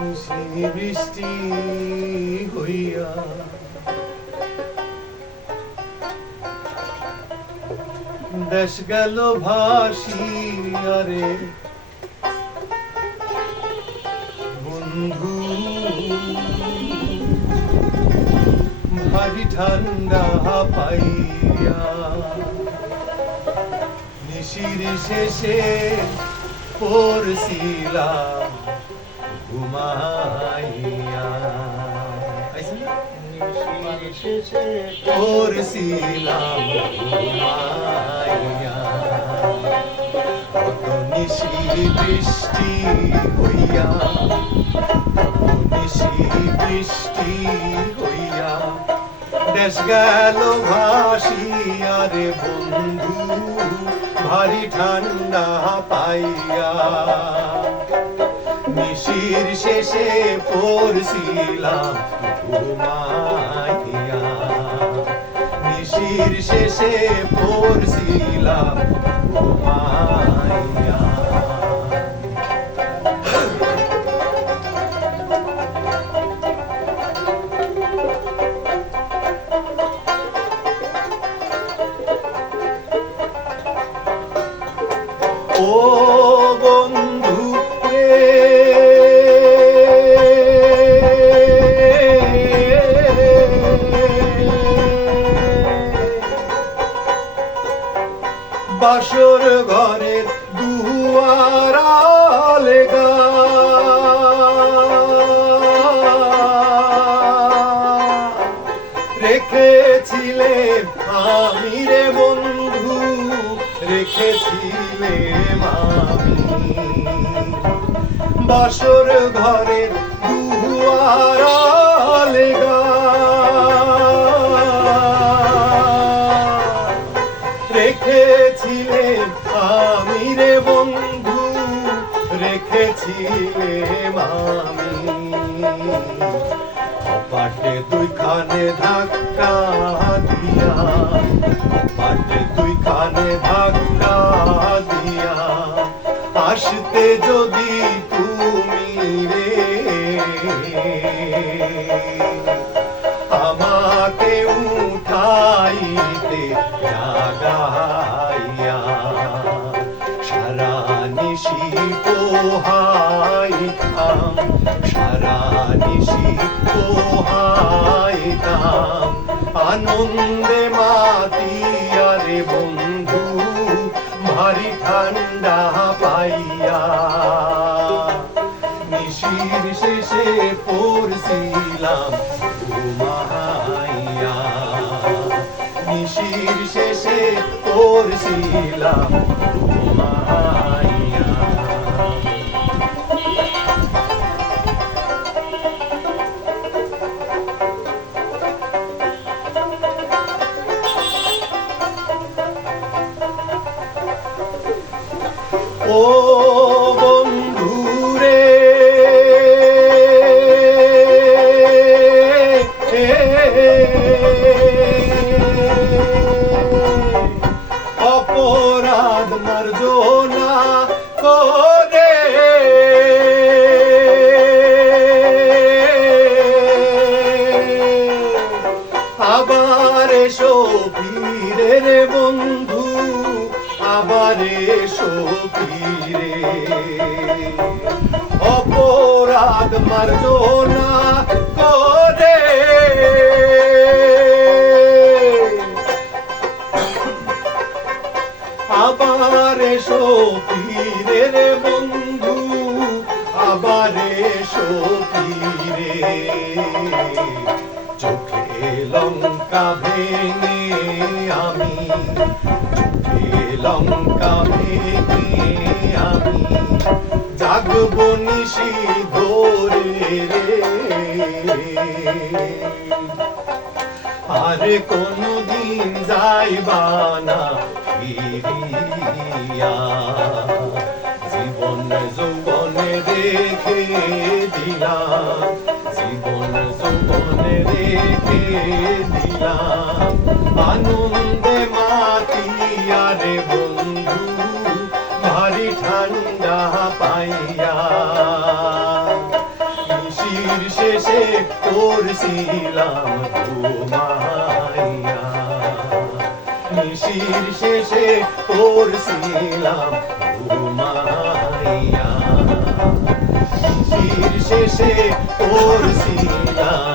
নিশি বৃষ্টি হইয়া দেশ গেল ভাসিয়া রে বন্ধু ভারী ঠান্ডা পাইয়া নিশির শেষে পড়ছিলাম ঘুমাইয়া পড়ছিলাম ঘুমাইয়া কত নিশি বৃষ্টি হইয়া নিশি বৃষ্টি হইয়া দেশ গেল ভাসিয়া রে বন্ধু ভারী ঠান্ডা পাইয়া নিশির শেষে পড়ছিলাম ঘুমাইয়া নিশির শেষে পড়ছিলাম ঘুমাইয়া ও বন্ধু রে বাসর ঘরের দুয়ার আলগা রেখেছিলে আমি রে বন্ধু রেখেছিলে আমি বাসর ঘরের দুয়ার আলগা রেখেছিলে আমি রে বন্ধু রেখেছিলে আমি কপাটে দুইখানে ধাক্কা দিয়া কপাটে দুইখানে ধাক্কা দিয়া আসতে যদি তুমি রে আমাকে উঠাইতে জাগাইয়া সারা নিশি পোহাইতাম সারা নিশি পোহাইতাম আনন্দে মাতিয়া রে বন্ধু ভারী ঠান্ডা পাইয়া নিশির শেষে পড়ছিলাম ঘুমাইয়া নিশির শেষে পড়ছিলাম ঘুমাইয়া ও বন্ধু রে অপরাধ মার্জনা করে আবার এসো ফিরে রে বন্ধু আবার এসো ফিরে অপরাধ মার্জনা করে আবার এসো ফিরে রে বন্ধু আবার এসো ফিরে চোখে লঙ্কা ভেঙে আমি চোখে লঙ্কা ভেঙে আমি জাগবো নিশি ধরে রে আরে কোনদিন যাইবা না ফিরিয়া জীবন যৌবনে রেখে দিলাম জীবন যৌবনে রেখে দিলাম আনন্দে মাতিয়া রে বন্ধু ভারী ঠান্ডা পাইয়া শেষে পড়ছিলাম ঘুমাইয়া নিশির শেষে পড়ছিলাম ঘুমাইয়া নিশির শেষে পড়ছিলাম